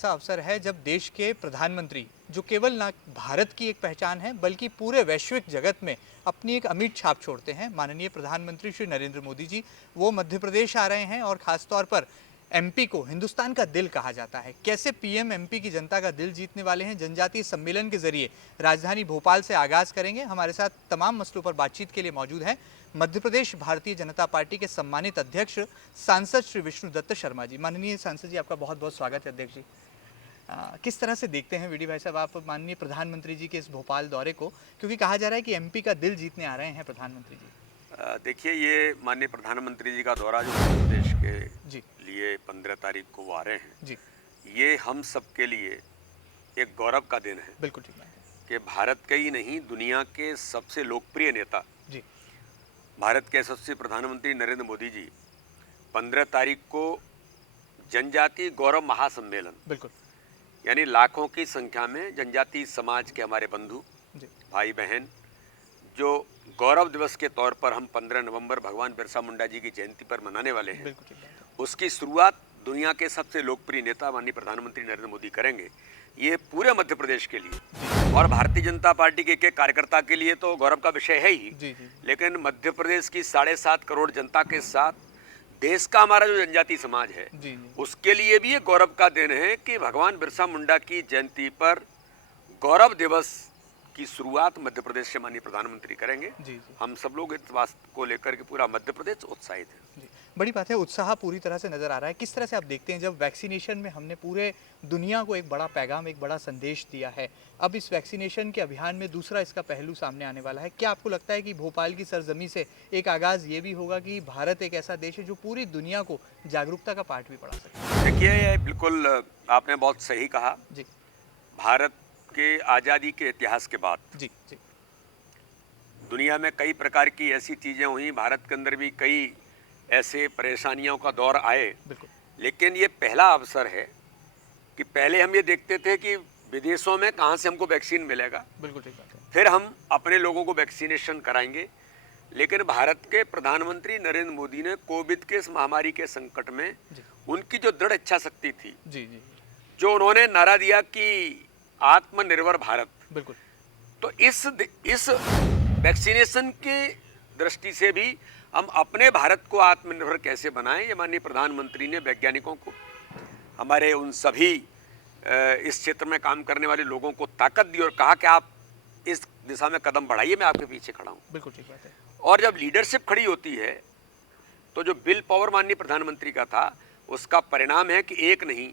ऐसा अवसर है जब देश के प्रधानमंत्री, जो केवल ना भारत की एक पहचान है बल्कि पूरे वैश्विक जगत में अपनी एक अमिट छाप छोड़ते हैं, माननीय प्रधानमंत्री श्री नरेंद्र मोदी जी, वो मध्य प्रदेश आ रहे हैं और खासतौर पर एमपी को हिंदुस्तान का दिल कहा जाता है। कैसे पीएम एमपी की जनता का दिल जीतने वाले हैं, जनजातीय सम्मेलन के जरिए राजधानी भोपाल से आगाज करेंगे। हमारे साथ तमाम मसलों पर बातचीत के लिए मौजूद हैं मध्य प्रदेश भारतीय जनता पार्टी के सम्मानित अध्यक्ष सांसद श्री विष्णुदत्त शर्मा जी। माननीय सांसद जी, आपका बहुत बहुत स्वागत है। अध्यक्ष जी, किस तरह से देखते हैं वीडी भाई साहब आप माननीय प्रधानमंत्री जी के इस भोपाल दौरे को, क्योंकि कहा जा रहा है कि एमपी का दिल जीतने आ रहे हैं प्रधानमंत्री जी? देखिए, ये माननीय प्रधानमंत्री जी का दौरा जो मध्य प्रदेश के जी लिए 15 तारीख को वो आ रहे हैं, जी, ये हम सब के लिए एक गौरव का दिन है बिल्कुल ठीक बात है कि भारत के ही नहीं, दुनिया के सबसे लोकप्रिय नेता, जी। भारत के यशस्वी प्रधानमंत्री नरेंद्र मोदी जी 15 तारीख को जनजातीय गौरव महासम्मेलन, बिल्कुल यानी लाखों की संख्या में जनजातीय समाज के हमारे बंधु जी, भाई बहन, जो गौरव दिवस के तौर पर हम 15 नवंबर भगवान बिरसा मुंडा जी की जयंती पर मनाने वाले हैं, बिल्कुल ठीक बात है। उसकी शुरुआत दुनिया के सबसे लोकप्रिय नेता माननीय प्रधानमंत्री नरेंद्र मोदी करेंगे। ये पूरे मध्य प्रदेश के लिए और भारतीय जनता पार्टी के एक कार्यकर्ता के लिए तो गौरव का विषय है ही, जी जी लेकिन मध्य प्रदेश की 7.5 करोड़ जनता के साथ देश का हमारा जो जनजातीय समाज है, जी जी, उसके लिए भी ये गौरव का दिन है कि भगवान बिरसा मुंडा की जयंती पर गौरव दिवस की शुरुआत मध्य प्रदेश से माननीय प्रधानमंत्री करेंगे। जी जी हम सब लोग इस बात को लेकर के पूरा मध्य प्रदेश उत्साहित है। जी, बड़ी बात है। उत्साह पूरी तरह से नजर आ रहा है। किस तरह से आप देखते हैं, जब वैक्सीनेशन में हमने पूरे दुनिया को एक बड़ा पैगाम, एक बड़ा संदेश दिया है, अब इस वैक्सीनेशन के अभियान में दूसरा इसका पहलू सामने आने वाला है। क्या आपको लगता है कि भोपाल की सरजमी से एक आगाज ये भी होगा कि भारत एक ऐसा देश है जो पूरी दुनिया को जागरूकता का पाठ भी पढ़ा सकता है? देखिए, ये बिल्कुल आपने बहुत सही कहा। जी भारत के आज़ादी के इतिहास के बाद जी जी, दुनिया में कई प्रकार की ऐसी चीज़ें हुई, भारत के अंदर भी कई ऐसे परेशानियों का दौर आए, बिल्कुल लेकिन ये पहला अवसर है कि पहले हम ये देखते थे कि विदेशों में कहाँ से हमको वैक्सीन मिलेगा, बिल्कुल ठीक बात है। फिर हम अपने लोगों को वैक्सीनेशन कराएंगे। लेकिन भारत के प्रधानमंत्री नरेंद्र मोदी ने कोविड के इस महामारी के संकट में जी उनकी जो दृढ़ इच्छा शक्ति थी, जी जी, जो उन्होंने नारा दिया कि आत्मनिर्भर भारत, बिल्कुल तो इस वैक्सीनेशन के दृष्टि से भी हम अपने भारत को आत्मनिर्भर कैसे बनाएं, ये माननीय प्रधानमंत्री ने वैज्ञानिकों को, हमारे उन सभी इस क्षेत्र में काम करने वाले लोगों को ताकत दी और कहा कि आप इस दिशा में कदम बढ़ाइए, मैं आपके पीछे खड़ा हूँ। बिल्कुल ठीक बात है। और जब लीडरशिप खड़ी होती है तो जो विल पावर माननीय प्रधानमंत्री का था, उसका परिणाम है कि एक नहीं,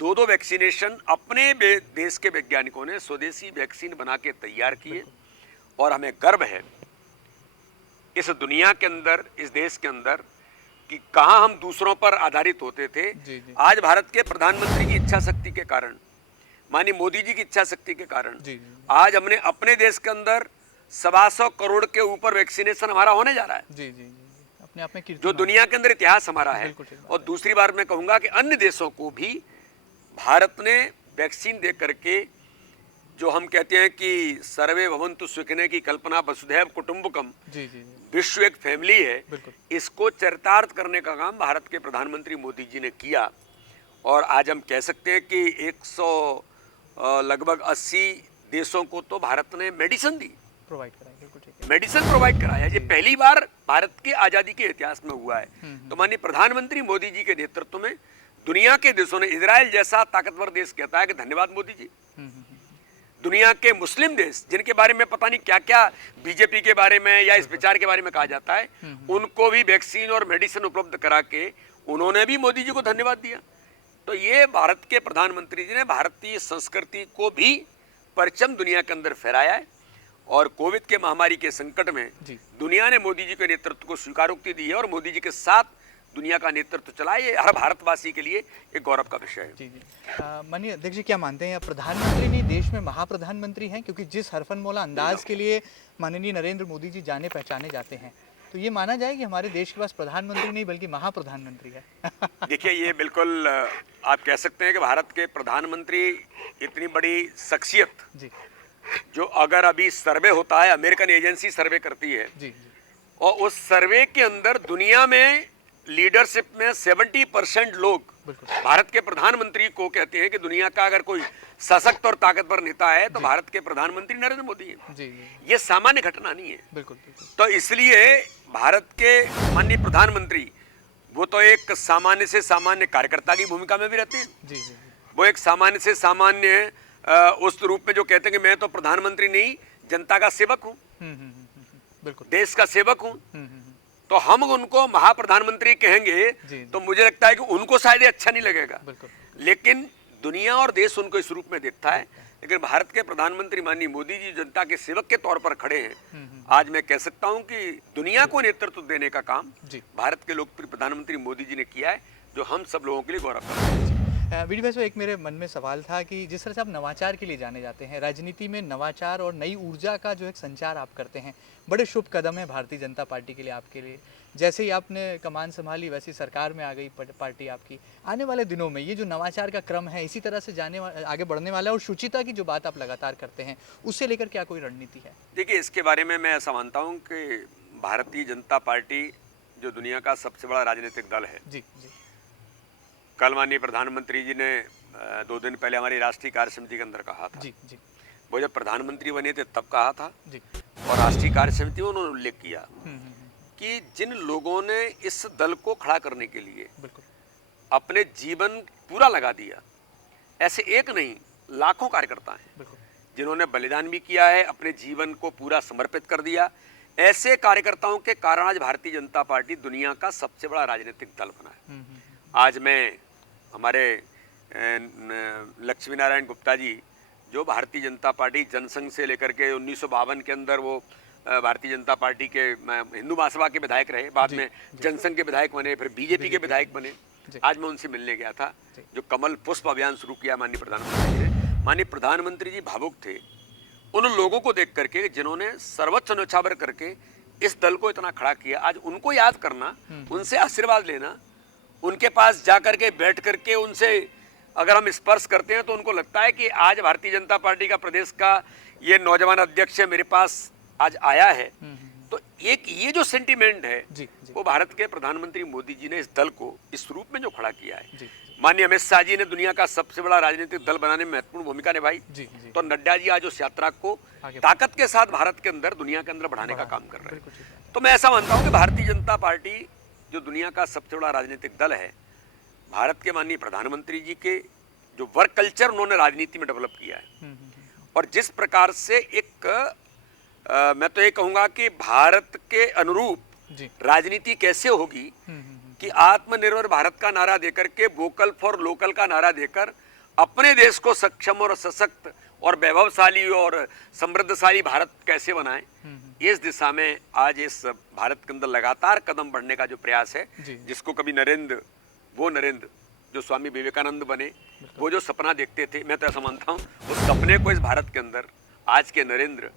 दो वैक्सीनेशन अपने देश के वैज्ञानिकों ने स्वदेशी वैक्सीन बना के तैयार किए। और हमें गर्व है इस दुनिया के अंदर, इस देश के अंदर, कि कहाँ हम दूसरों पर आधारित होते थे, जी जी, आज भारत के प्रधानमंत्री की इच्छा शक्ति के कारण, माननीय मोदी जी की इच्छा शक्ति के कारण, जी जी, आज हमने अपने देश के अंदर 125 करोड़ के ऊपर वैक्सीनेशन हमारा होने जा रहा है, जी जी, अपने आप में जो कीर्ति दुनिया के अंदर इतिहास हमारा है। बिल्कुल ठीक बात और दूसरी बार मैं कहूँगा कि अन्य देशों को भी भारत ने वैक्सीन दे करके, जो हम कहते हैं कि सर्वे भवन्तु सुखिनः की कल्पना, वसुधैव कुटुंबकम, जी जी जी, विश्व एक फैमिली है, बिल्कुल इसको चरितार्थ करने का काम भारत के प्रधानमंत्री मोदी जी ने किया। और आज हम कह सकते हैं कि 100 लगभग 80 देशों को तो भारत ने मेडिसिन दी, प्रोवाइड कराएं, बिल्कुल ठीक है। मेडिसिन प्रोवाइड कराया। ये पहली बार भारत के आज़ादी के इतिहास में हुआ है। तो माननीय प्रधानमंत्री मोदी जी के नेतृत्व में दुनिया के देशों ने, इजराइल जैसा ताकतवर देश कहता है कि धन्यवाद मोदी जी। दुनिया के मुस्लिम देश, जिनके बारे में पता नहीं क्या क्या बीजेपी के बारे में या इस विचार के बारे में कहा जाता है, उनको भी वैक्सीन और मेडिसिन उपलब्ध करा के उन्होंने भी मोदी जी को धन्यवाद दिया। तो ये भारत के प्रधानमंत्री जी ने भारतीय संस्कृति को भी परचम दुनिया के अंदर फहराया है। और कोविड के महामारी के संकट में जी, दुनिया ने मोदी जी के नेतृत्व को स्वीकारोक्ति दी है और मोदी जी के साथ दुनिया का नेतृत्व चला। ये हर भारतवासी के लिए एक गौरव का विषय है। जी जी, माननीय अध्यक्ष जी, क्या मानते हैं, प्रधानमंत्री नहीं देश में महाप्रधानमंत्री हैं? क्योंकि जिस हरफनमौला अंदाज के लिए माननीय नरेंद्र मोदी जी जाने पहचाने जाते हैं, तो ये माना जाए कि हमारे देश के पास प्रधानमंत्री नहीं बल्कि महाप्रधानमंत्री है। देखिए, ये बिल्कुल आप कह सकते हैं कि भारत के प्रधानमंत्री इतनी बड़ी शख्सियत, जी जो अगर अभी सर्वे होता है, अमेरिकन एजेंसी सर्वे करती है, जी जी, और उस सर्वे के अंदर दुनिया में लीडरशिप में 70% लोग बिल्कुल। भारत के प्रधानमंत्री को कहते हैं कि दुनिया का अगर कोई सशक्त और ताकतवर नेता है तो भारत के प्रधानमंत्री नरेंद्र मोदी है। जी जी ये सामान्य घटना नहीं है। बिल्कुल बिल्कुल। तो इसलिए भारत के माननीय प्रधानमंत्री वो तो एक सामान्य से सामान्य कार्यकर्ता की भूमिका में भी रहते हैं। जी जी जी वो एक सामान्य से सामान्य उस रूप में जो कहते हैं कि मैं तो प्रधानमंत्री नहीं, जनता का सेवक हूँ, बिल्कुल। देश का सेवक हूँ। हम्म। तो हम उनको महाप्रधानमंत्री कहेंगे जी। तो मुझे लगता है कि उनको शायद अच्छा नहीं लगेगा, बिल्कुल। लेकिन दुनिया और देश उनको इस रूप में देखता है। लेकिन भारत के प्रधानमंत्री माननीय मोदी जी जनता के सेवक के तौर पर खड़े हैं। आज मैं कह सकता हूं कि दुनिया को नेतृत्व देने का काम जी। भारत के लोकप्रिय प्रधानमंत्री मोदी जी ने किया है, जो हम सब लोगों के लिए गौरव का विषय है। वीडी भाई, एक मेरे मन में सवाल था कि जिस तरह से आप नवाचार के लिए जाने जाते हैं, राजनीति में नवाचार और नई ऊर्जा का जो एक संचार आप करते हैं, बड़े शुभ कदम है भारतीय जनता पार्टी के लिए, आपके लिए। जैसे ही आपने कमान संभाली वैसी सरकार में आ गई पार्टी आपकी। आने वाले दिनों में ये जो नवाचार का क्रम है इसी तरह से आगे बढ़ने वाला है, और शुचिता की जो बात आप लगातार करते हैं उससे लेकर क्या कोई रणनीति है? देखिए, इसके बारे में मैं ऐसा मानता हूँ कि भारतीय जनता पार्टी जो दुनिया का सबसे बड़ा राजनीतिक दल है। जी जी। कल माननीय प्रधानमंत्री जी ने 2 दिन पहले हमारी राष्ट्रीय कार्य समिति के अंदर कहा था। जी जी। वो जब प्रधानमंत्री बने थे तब कहा था जी। और राष्ट्रीय कार्य समिति में उन्होंने उल्लेख किया कि जिन लोगों ने इस दल को खड़ा करने के लिए बिल्कुल अपने जीवन पूरा लगा दिया, ऐसे एक नहीं लाखों कार्यकर्ता हैं बिल्कुल। जिन्होंने बलिदान भी किया है, अपने जीवन को पूरा समर्पित कर दिया। ऐसे कार्यकर्ताओं के कारण आज भारतीय जनता पार्टी दुनिया का सबसे बड़ा राजनीतिक दल बना है। आज मैं हमारे लक्ष्मी नारायण गुप्ता जी, जो भारतीय जनता पार्टी जनसंघ से लेकर के 1952 के अंदर वो भारतीय जनता पार्टी के हिंदू महासभा के विधायक रहे, बाद में जनसंघ के विधायक बने, फिर बीजेपी के विधायक बने। आज मैं उनसे मिलने गया था, जो कमल पुष्प अभियान शुरू किया माननीय प्रधानमंत्री ने। माननीय प्रधानमंत्री जी भावुक थे उन लोगों को देख करके जिन्होंने सर्वोच्च न्यौछावर करके इस दल को इतना खड़ा किया। आज उनको याद करना, उनसे आशीर्वाद लेना, उनके पास जा करके बैठ करके उनसे अगर हम स्पर्श करते हैं तो उनको लगता है कि आज भारतीय जनता पार्टी का प्रदेश का ये नौजवान अध्यक्ष मेरे पास आज आया है। तो एक ये जो सेंटीमेंट है जी, जी। वो भारत के प्रधानमंत्री मोदी जी ने इस दल को इस रूप में जो खड़ा किया है। जी। माननीय अमित शाह जी ने दुनिया का सबसे बड़ा राजनीतिक दल बनाने में महत्वपूर्ण भूमिका निभाई। जी, जी। तो नड्डा जी आज उस यात्रा को आगे ताकत के साथ भारत के अंदर, दुनिया के अंदर बढ़ाने का काम कर रहे बिल्कुल ठीक हैं। तो मैं ऐसा मानता हूं कि भारतीय जनता पार्टी जो दुनिया का सबसे बड़ा राजनीतिक दल है, भारत के माननीय प्रधानमंत्री जी के जो वर्क कल्चर उन्होंने राजनीति में डेवलप किया है, और जिस प्रकार से एक मैं तो ये कहूंगा कि भारत के अनुरूप जी। राजनीति कैसे होगी कि आत्मनिर्भर भारत का नारा देकर के, वोकल फॉर लोकल का नारा देकर अपने देश को सक्षम और सशक्त और वैभवशाली और समृद्धशाली भारत कैसे बनाएं, इस दिशा में आज इस भारत के अंदर लगातार कदम बढ़ने का जो प्रयास है, जिसको कभी नरेंद्र जो स्वामी विवेकानंद बने, वो जो सपना देखते थे, मैं तो ऐसा मानता हूँ उस सपने को इस भारत के अंदर आज के नरेंद्र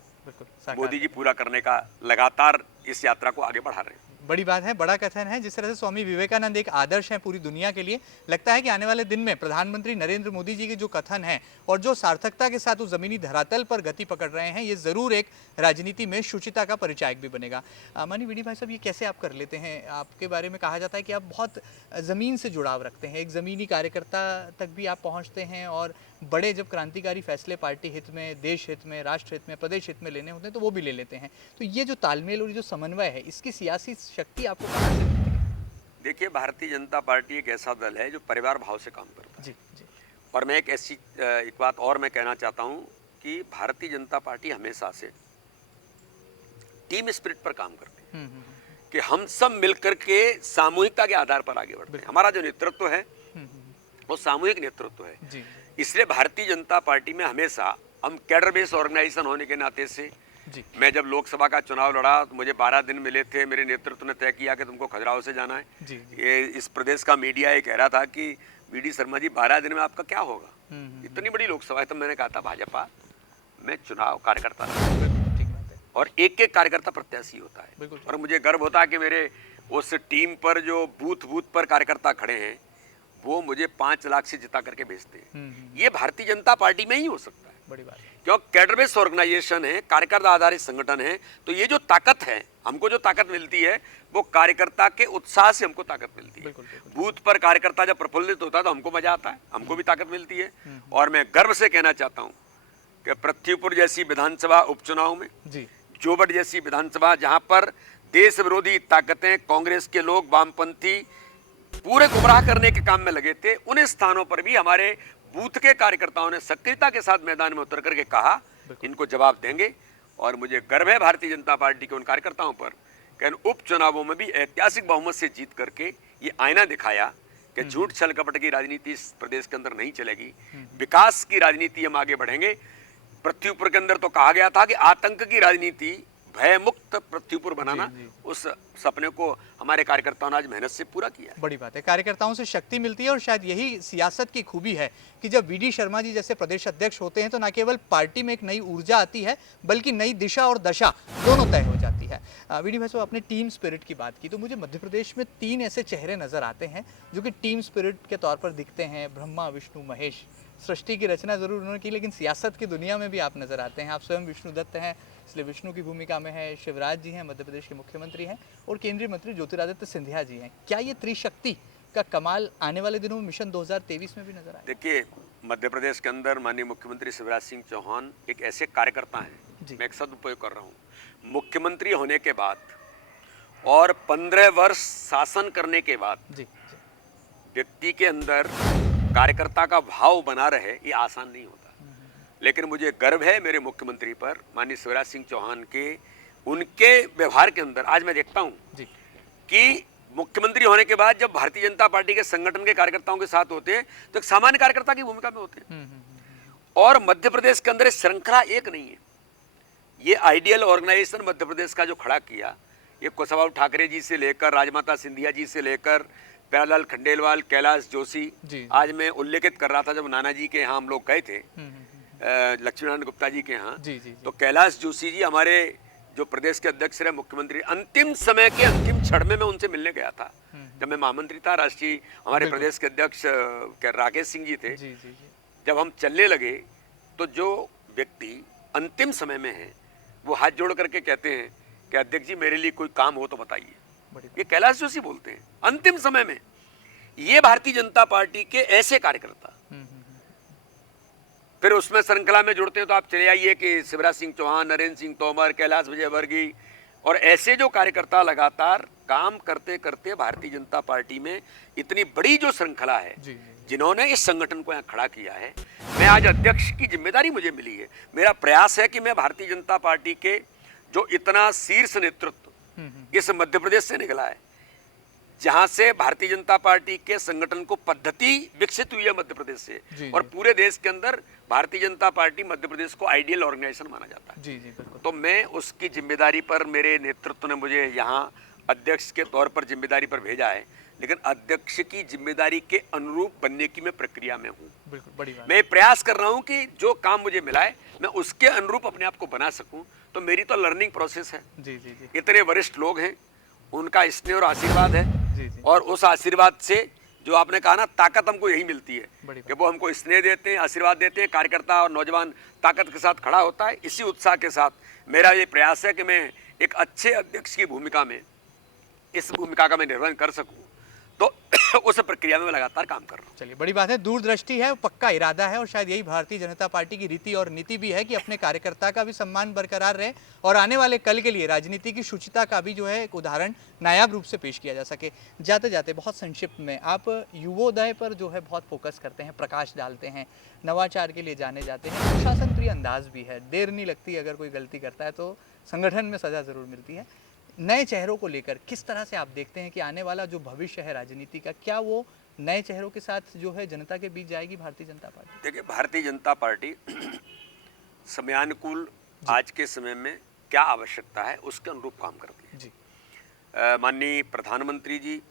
मोदी जी पूरा करने का लगातार इस यात्रा को आगे बढ़ा रहे हैं। बड़ी बात है, बड़ा कथन है। जिस तरह से स्वामी विवेकानंद एक आदर्श है पूरी दुनिया के लिए, लगता है कि आने वाले दिन में प्रधानमंत्री नरेंद्र मोदी जी के जो कथन हैं और जो सार्थकता के साथ वो जमीनी धरातल पर गति पकड़ रहे हैं, ये जरूर एक राजनीति में शुचिता का परिचायक भी बनेगा। माननीय वीडी भाई साहब, ये कैसे आप कर लेते हैं? आपके बारे में कहा जाता है कि आप बहुत ज़मीन से जुड़ाव रखते हैं, एक ज़मीनी कार्यकर्ता तक भी आप पहुँचते हैं, और बड़े जब क्रांतिकारी फैसले पार्टी हित में, देश हित में, राष्ट्र हित में, प्रदेश हित में लेने होते हैं तो वो भी ले लेते हैं। तो ये जो तालमेल और जो समन्वय है, इसकी सियासी शक्ति आपको कहाँ से मिलती है? देखिए, भारतीय जनता पार्टी एक ऐसा दल है जो परिवार भाव से काम करता है। जी जी। और मैं एक बात और मैं कहना चाहता हूँ कि भारतीय जनता पार्टी हमेशा से टीम स्पिरिट पर काम करती है, कि हम सब मिलकर के सामूहिकता के आधार पर आगे बढ़ते हैं। हमारा जो नेतृत्व है वो सामूहिक नेतृत्व है। जी। इसलिए भारतीय जनता पार्टी में हमेशा हम कैडर बेस ऑर्गेनाइजेशन होने के नाते से, मैं जब लोकसभा का चुनाव लड़ा तो मुझे 12 दिन मिले थे। मेरे नेतृत्व ने तय किया कि तुमको खजुराहो से जाना है। जी। ये इस प्रदेश का मीडिया ये कह रहा था कि वीडी शर्मा जी 12 दिन में आपका क्या होगा, इतनी बड़ी लोकसभा है। तो मैंने कहा था भाजपा में चुनाव कार्यकर्ता और एक एक कार्यकर्ता प्रत्याशी होता है, और मुझे गर्व होता है कि मेरे उस टीम पर जो बूथ पर कार्यकर्ता खड़े हैं वो मुझे 5 लाख से जिता करके भेजते हैं। ये भारतीय जनता पार्टी में ही हो सकता है। बड़ी बात है। क्योंकि कैडर बेस्ड ऑर्गेनाइजेशन है, कार्यकर्ता आधारित संगठन है, तो ये जो ताकत है, हमको जो ताकत मिलती है वो कार्यकर्ता के उत्साह से हमको ताकत मिलती है। बिल्कुल, बिल्कुल। बूथ पर कार्यकर्ता जब प्रफुल्लित होता है तो हमको मजा आता है, हमको भी ताकत मिलती है। और मैं गर्व से कहना चाहता हूँ कि पृथ्वीपुर जैसी विधानसभा उपचुनाव में, जी जोबट जैसी विधानसभा जहां पर देश विरोधी ताकतें, कांग्रेस के लोग, वामपंथी पूरे गुमराह करने के काम में लगे थे, उन स्थानों पर भी हमारे बूथ के कार्यकर्ताओं ने सक्रियता के साथ मैदान में उतर करके कहा इनको जवाब देंगे। और मुझे गर्व है भारतीय जनता पार्टी के उन कार्यकर्ताओं पर कि इन उपचुनावों में भी ऐतिहासिक बहुमत से जीत करके ये आईना दिखाया कि झूठ छल कपट की राजनीति इस प्रदेश के अंदर नहीं चलेगी, विकास की राजनीति हम आगे बढ़ेंगे। पृथ्वीपुर के अंदर तो कहा गया था कि आतंक की राजनीति, भय मुक्त पृथ्वीपुर बनाना, उस सपने को हमारे कार्यकर्ताओं ने आज मेहनत से पूरा किया। बड़ी बात है, कार्यकर्ताओं से शक्ति मिलती है और शायद यही सियासत की खूबी है कि जब वीडी शर्मा जी जैसे प्रदेश अध्यक्ष होते हैं तो न केवल पार्टी में एक नई ऊर्जा आती है बल्कि नई दिशा और दशा दोनों तय हो जाती है। वीडी भाई, आपने टीम स्पिरिट की बात की तो मुझे मध्य प्रदेश में 3 ऐसे चेहरे नजर आते हैं जो कि टीम स्पिरिट के तौर पर दिखते हैं। ब्रह्मा, विष्णु, महेश। सृष्टि की रचना जरूर उन्होंने की, लेकिन सियासत की दुनिया में भी आप नजर आते हैं। आप स्वयं विष्णुदत्त हैं, इसलिए विष्णु की भूमिका में है। शिवराज जी हैं, मध्य प्रदेश के मुख्यमंत्री हैं, और केंद्रीय मंत्री ज्योतिरादित्य सिंधिया जी हैं। क्या ये त्रिशक्ति का कमाल आने वाले दिनों में मिशन 2023 में भी नजर आए? देखिए, मध्य प्रदेश के अंदर माननीय मुख्यमंत्री शिवराज सिंह चौहान एक ऐसे कार्यकर्ता हैं, मैं एक शब्द उपयोग कर रहा हूँ, मुख्यमंत्री होने के बाद और 15 वर्ष शासन करने के बाद व्यक्ति के अंदर कार्यकर्ता का भाव बना रहे, ये आसान नहीं होता। लेकिन मुझे गर्व है मेरे मुख्यमंत्री पर, माननीय शिवराज सिंह चौहान के, उनके व्यवहार के अंदर। आज मैं देखता हूं कि मुख्यमंत्री होने के बाद जब भारतीय जनता पार्टी के संगठन के कार्यकर्ताओं के साथ होते हैं तो एक सामान्य कार्यकर्ता की भूमिका में होते हैं। और मध्य प्रदेश के अंदर श्रृंखला एक नहीं है। ये आइडियल ऑर्गेनाइजेशन मध्य प्रदेश का जो खड़ा किया, ये कुशवाहा ठाकरे जी से लेकर राजमाता सिंधिया जी से लेकर प्यारेलाल खंडेलवाल, कैलाश जोशी। आज मैं उल्लेखित कर रहा था जब नाना जी के यहाँ हम लोग गए थे, लक्ष्मीनारायण गुप्ता जी के यहाँ, तो कैलाश जोशी जी हमारे जो प्रदेश के अध्यक्ष रहे, मुख्यमंत्री, अंतिम समय के अंतिम क्षण में मैं उनसे मिलने गया था जब मैं महामंत्री था। राष्ट्रीय हमारे प्रदेश के अध्यक्ष राकेश सिंह जी थे। जब हम चलने लगे तो जो व्यक्ति अंतिम समय में है वो हाथ जोड़ करके कहते हैं कि अध्यक्ष जी मेरे लिए कोई काम हो तो बताइए। ये कैलाश जोशी बोलते हैं अंतिम समय में। ये भारतीय जनता पार्टी के ऐसे कार्यकर्ता फिर उसमें श्रृंखला में जुड़ते हैं तो आप चले आइए कि शिवराज सिंह चौहान, नरेंद्र सिंह तोमर, कैलाश विजयवर्गीय और ऐसे जो कार्यकर्ता लगातार काम करते करते भारतीय जनता पार्टी में इतनी बड़ी जो श्रृंखला है, जिन्होंने इस संगठन को यहाँ खड़ा किया है। मैं आज अध्यक्ष की जिम्मेदारी मुझे मिली है। मेरा प्रयास है कि मैं भारतीय जनता पार्टी के जो इतना शीर्ष नेतृत्व इस मध्य प्रदेश से निकला है, जहां से भारतीय जनता पार्टी के संगठन को पद्धति विकसित हुई है मध्य प्रदेश से, और पूरे देश के अंदर भारतीय जनता पार्टी मध्य प्रदेश को आइडियल ऑर्गेनाइजेशन माना जाता है। तो मैं उसकी जिम्मेदारी पर, मेरे नेतृत्व ने मुझे यहाँ अध्यक्ष के तौर पर जिम्मेदारी पर भेजा है, लेकिन अध्यक्ष की जिम्मेदारी के अनुरूप बनने की मैं प्रक्रिया में हूँ। मैं प्रयास कर रहा हूँ कि जो काम मुझे मिला है मैं उसके अनुरूप अपने आप को बना सकूँ। तो मेरी तो लर्निंग प्रोसेस है। इतने वरिष्ठ लोग हैं, उनका स्नेह और आशीर्वाद है, और उस आशीर्वाद से जो आपने कहा ना, ताकत हमको यही मिलती है कि वो हमको स्नेह देते हैं, आशीर्वाद देते हैं। कार्यकर्ता और नौजवान ताकत के साथ खड़ा होता है। इसी उत्साह के साथ मेरा ये प्रयास है कि मैं एक अच्छे अध्यक्ष की भूमिका में, इस भूमिका का मैं निर्वहन कर सकूं। तो उस प्रक्रिया में मैं लगातार काम कर रहा हूँ। चलिए, बड़ी बात है, दूरदृष्टि है, पक्का इरादा है, और शायद यही भारतीय जनता पार्टी की रीति और नीति भी है कि अपने कार्यकर्ता का भी सम्मान बरकरार रहे और आने वाले कल के लिए राजनीति की शुचिता का भी जो है एक उदाहरण नायाब रूप से पेश किया जा सके। जाते जाते बहुत संक्षिप्त में, आप युवोदय पर जो है बहुत फोकस करते हैं, प्रकाश डालते हैं, नवाचार के लिए जाने जाते हैं, प्रशासन प्रिय अंदाज भी है, देर नहीं लगती, अगर कोई गलती करता है तो संगठन में सजा जरूर मिलती है। नए चेहरों को लेकर किस तरह से आप देखते हैं कि आने वाला जो भविष्य है राजनीति का, क्या वो नए चेहरों के साथ जो है जनता के बीच जाएगी भारतीय जनता पार्टी? देखिए, भारतीय जनता पार्टी समयानुकूल आज के समय में क्या आवश्यकता है उसके अनुरूप काम करती है। माननीय प्रधानमंत्री जी,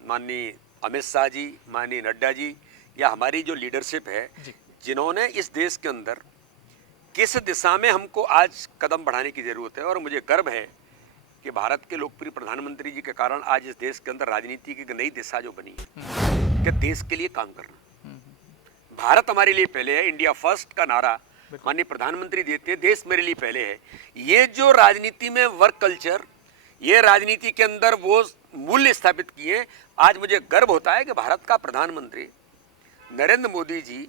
माननीय अमित शाह जी, माननीय नड्डा जी, या हमारी जो लीडरशिप है, जिन्होंने इस देश के अंदर किस दिशा में हमको आज कदम बढ़ाने की जरूरत है। और मुझे गर्व है कि भारत के लोकप्रिय प्रधानमंत्री जी के कारण आज इस देश के अंदर राजनीति की एक नई दिशा जो बनी है कि देश के लिए काम करना। भारत हमारे लिए पहले है, इंडिया फर्स्ट का नारा माननीय प्रधानमंत्री देते हैं, देश मेरे लिए पहले है। ये जो राजनीति में वर्क कल्चर, ये राजनीति के अंदर वो मूल्य स्थापित किए, आज मुझे गर्व होता है कि भारत का प्रधानमंत्री नरेंद्र मोदी जी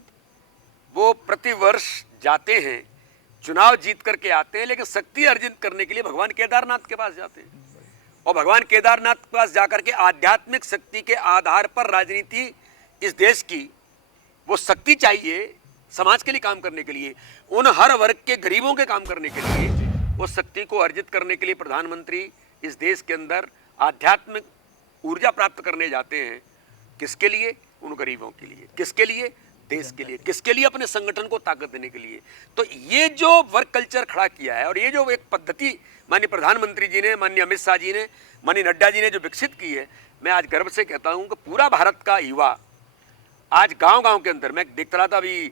वो प्रतिवर्ष जाते हैं, चुनाव जीत करके आते हैं, लेकिन शक्ति अर्जित करने के लिए भगवान केदारनाथ के पास जाते हैं। और भगवान केदारनाथ के पास जाकर के आध्यात्मिक शक्ति के आधार पर राजनीति इस देश की वो शक्ति चाहिए समाज के लिए काम करने के लिए, उन हर वर्ग के गरीबों के काम करने के लिए, वो शक्ति को अर्जित करने के लिए प्रधानमंत्री इस देश के अंदर आध्यात्मिक ऊर्जा प्राप्त करने जाते हैं। किसके लिए? उन गरीबों के लिए। किसके लिए? देश के लिए। किसके लिए? अपने संगठन को ताकत देने के लिए। तो ये जो वर्क कल्चर खड़ा किया है और ये जो एक पद्धति माननीय प्रधानमंत्री जी ने, माननीय अमित शाह जी ने, माननीय नड्डा जी ने जो विकसित की है, मैं आज गर्व से कहता हूं कि पूरा भारत का युवा आज गांव-गांव के अंदर, मैं देखता रहा था अभी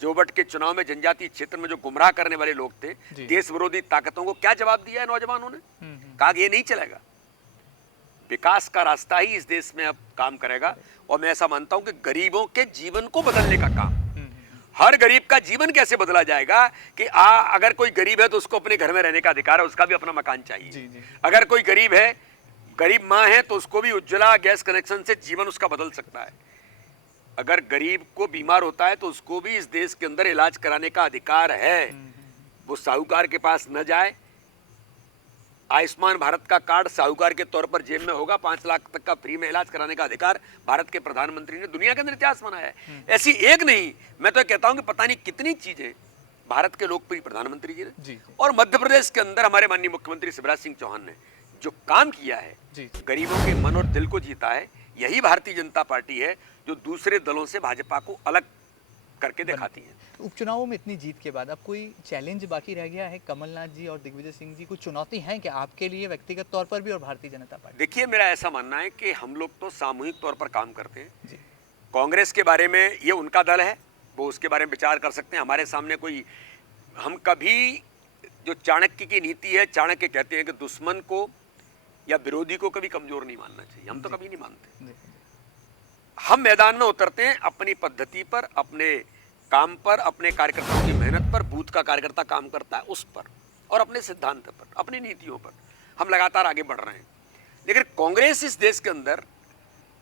जोबट के चुनाव में जनजातीय क्षेत्र में जो गुमराह करने वाले लोग थे, देश विरोधी ताकतों को क्या जवाब दिया है नौजवानों ने? कहा कि ये नहीं चलेगा, विकास का रास्ता ही इस देश में अब काम करेगा। और मैं ऐसा मानता हूं कि गरीबों के जीवन को बदलने का काम, हर गरीब का जीवन कैसे बदला जाएगा कि अगर कोई गरीब है तो उसको अपने घर में रहने का अधिकार है, उसका भी अपना मकान चाहिए। अगर कोई गरीब है, गरीब माँ है, तो उसको भी उज्ज्वला गैस कनेक्शन से जीवन उसका बदल सकता है। अगर गरीब को बीमार होता है तो उसको भी इस देश के अंदर इलाज कराने का अधिकार है। वो साहूकार के पास न जाए। आयुष्मान भारत का कार्ड साहूकार के तौर पर जेब में होगा, 5 लाख तक का फ्री में इलाज कराने का अधिकार भारत के प्रधानमंत्री ने दुनिया के अंदर इतिहास बनाया है। ऐसी एक नहीं, मैं तो कहता हूं कि पता नहीं कितनी चीजें भारत के लोकप्रिय प्रधानमंत्री जी ने और मध्य प्रदेश के अंदर हमारे माननीय मुख्यमंत्री शिवराज सिंह चौहान ने जो काम किया है, गरीबों के मन और दिल को जीता है। यही भारतीय जनता पार्टी है जो दूसरे दलों से भाजपा को अलग करके दिखाती है। उपचुनावों में इतनी जीत के बाद अब कोई चैलेंज बाकी रह गया है? कमलनाथ जी और दिग्विजय सिंह जी, कुछ चुनौती है क्या आपके लिए व्यक्तिगत तौर पर भी और भारतीय जनता पार्टी? देखिए, मेरा ऐसा मानना है कि हम लोग तो सामूहिक तौर पर काम करते हैं। कांग्रेस के बारे में ये उनका दल है, वो उसके बारे में विचार कर सकते हैं। हमारे सामने कोई, हम कभी जो चाणक्य की नीति है, चाणक्य कहते हैं कि दुश्मन को या विरोधी को कभी कमजोर नहीं मानना चाहिए। हम तो कभी नहीं मानते। हम मैदान में उतरते हैं अपनी पद्धति पर, अपने काम पर, अपने कार्यकर्ताओं की मेहनत पर। बूथ का कार्यकर्ता काम करता है उस पर और अपने सिद्धांत पर, अपनी नीतियों पर हम लगातार आगे बढ़ रहे हैं। लेकिन कांग्रेस इस देश के अंदर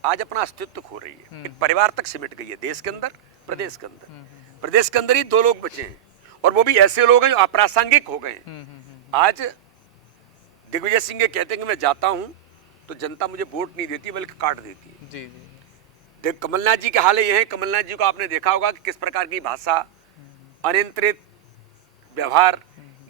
आज अपना अस्तित्व खो रही है। एक परिवार तक सिमट गई है देश के अंदर, प्रदेश के अंदर। प्रदेश के अंदर ही 2 लोग बचे हैं और वो भी ऐसे लोग हैं जो अप्रासंगिक हो गए हैं। आज दिग्विजय सिंह के कहते हैं कि मैं जाता हूं तो जनता मुझे वोट नहीं देती बल्कि काट देती है। देख, कमलनाथ जी के हाल ये है। कमलनाथ जी को आपने देखा होगा कि किस प्रकार की भाषा, अनियंत्रित व्यवहार,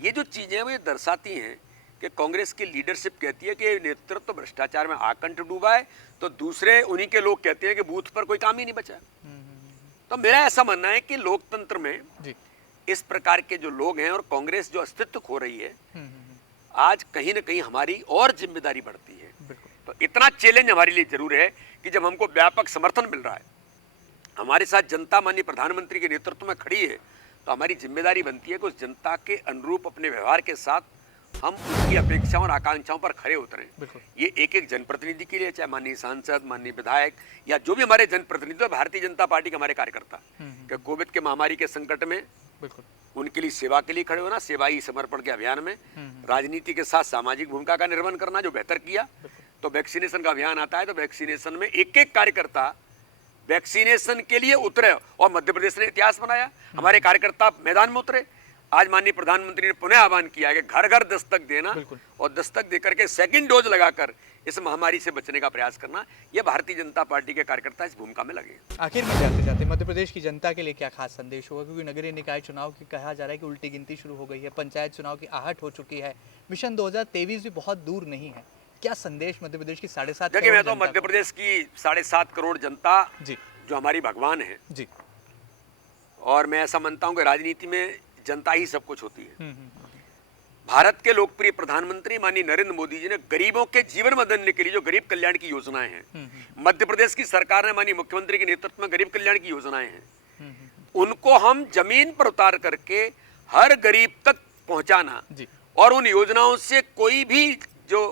ये जो चीजें हैं वो ये दर्शाती हैं कि कांग्रेस की लीडरशिप कहती है कि नेतृत्व तो भ्रष्टाचार में आकंठ डूबा है, तो दूसरे उन्हीं के लोग कहते हैं कि बूथ पर कोई काम ही नहीं बचा। तो मेरा ऐसा मानना है कि लोकतंत्र में इस प्रकार के जो लोग हैं और कांग्रेस जो अस्तित्व खो रही है, आज कहीं ना कहीं हमारी और जिम्मेदारी बढ़ती है। तो इतना चैलेंज हमारे लिए जरूर है कि जब हमको व्यापक समर्थन मिल रहा है, हमारे साथ जनता माननीय प्रधानमंत्री के नेतृत्व में खड़ी है, तो हमारी जिम्मेदारी बनती है कि उस जनता के अनुरूप अपने व्यवहार के साथ हम उनकी अपेक्षाओं और आकांक्षाओं पर खरे उतरें। ये एक एक जनप्रतिनिधि के लिए, चाहे माननीय सांसद, माननीय विधायक या जो भी हमारे जनप्रतिनिधि, भारतीय जनता पार्टी के हमारे कार्यकर्ता, कि कोविड के महामारी के संकट में उनके लिए सेवा के लिए खड़े होना, सेवा ही समर्पण के अभियान में राजनीति के साथ सामाजिक भूमिका का निर्वहन करना, जो बेहतर किया। तो वैक्सीनेशन का अभियान आता है तो वैक्सीनेशन में एक एक कार्यकर्ता वैक्सीनेशन के लिए उतरे और मध्य प्रदेश ने इतिहास बनाया। हमारे कार्यकर्ता मैदान में उतरे। आज माननीय प्रधानमंत्री ने पुनः आह्वान किया है कि घर घर दस्तक देना और दस्तक देकर के सेकंड डोज लगाकर इस महामारी से बचने का प्रयास करना। यह भारतीय जनता पार्टी के कार्यकर्ता इस भूमिका में लगे। आखिर में जाते जाते मध्य प्रदेश की जनता के लिए क्या खास संदेश होगा? क्योंकि नगरीय निकाय चुनाव की कहा जा रहा है कि उल्टी गिनती शुरू हो गई है, पंचायत चुनाव की आहट हो चुकी है, मिशन 2023 भी बहुत दूर नहीं है। क्या संदेश मध्य प्रदेश की 7.5 करोड़? देखिए, मैं तो मध्य प्रदेश की 7.5 करोड़ जनता जो हमारी भगवान है जी, और मैं ऐसा मानता हूं कि राजनीति में जनता ही सब कुछ होती है। भारत के लोकप्रिय प्रधानमंत्री माननीय नरेंद्र मोदी जी ने गरीबों के जीवन बदलने के लिए जो गरीब कल्याण की योजनाएं हैं, मध्य प्रदेश की सरकार ने माननीय मुख्यमंत्री के नेतृत्व में गरीब कल्याण की योजनाएं हैं, उनको हम जमीन पर उतार करके हर गरीब तक पहुंचाना और उन योजनाओं से कोई भी जो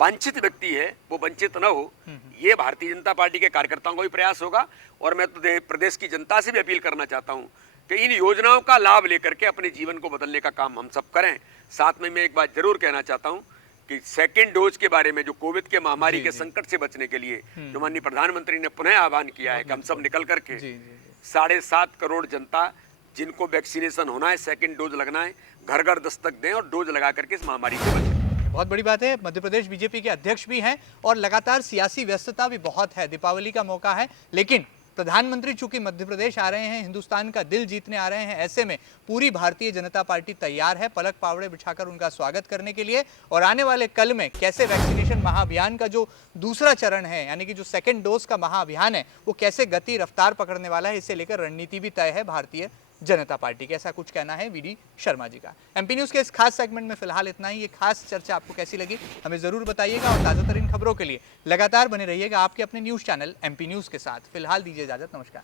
वंचित व्यक्ति है वो वंचित न हो, ये भारतीय जनता पार्टी के कार्यकर्ताओं का भी प्रयास होगा। और मैं तो प्रदेश की जनता से भी अपील करना चाहता हूं कि इन योजनाओं का लाभ लेकर के अपने जीवन को बदलने का काम हम सब करें। साथ में मैं एक बात जरूर कहना चाहता हूं कि सेकेंड डोज के बारे में, जो कोविड के महामारी के संकट से बचने के लिए जो माननीय प्रधानमंत्री ने पुनः आह्वान किया है कि हम सब निकल करके 7.5 करोड़ जनता जिनको वैक्सीनेशन होना है, सेकेंड डोज लगना है, घर घर दस्तक दें और डोज लगा करके इस महामारी से बचें। बहुत बड़ी बात है। मध्य प्रदेश बीजेपी के अध्यक्ष भी हैं और लगातार सियासी व्यस्तता भी बहुत है। दीपावली का मौका है, लेकिन प्रधानमंत्री चूंकि मध्य प्रदेश आ रहे हैं, हिंदुस्तान का दिल जीतने आ रहे हैं, ऐसे में पूरी भारतीय जनता पार्टी तैयार है पलक पावड़े बिछाकर उनका स्वागत करने के लिए। और आने वाले कल में कैसे वैक्सीनेशन महाअभियान का जो दूसरा चरण है, यानी कि जो सेकेंड डोज का महाअभियान है, वो कैसे गति रफ्तार पकड़ने वाला है, इसे लेकर रणनीति भी तय है भारतीय जनता पार्टी के। ऐसा कुछ कहना है वीडी शर्मा जी का। एमपी न्यूज के इस खास सेगमेंट में फिलहाल इतना ही। ये खास चर्चा आपको कैसी लगी हमें जरूर बताइएगा और ताजा तरीन खबरों के लिए लगातार बने रहिएगा आपके अपने न्यूज चैनल एमपी न्यूज के साथ। फिलहाल दीजिए इजाजत, नमस्कार।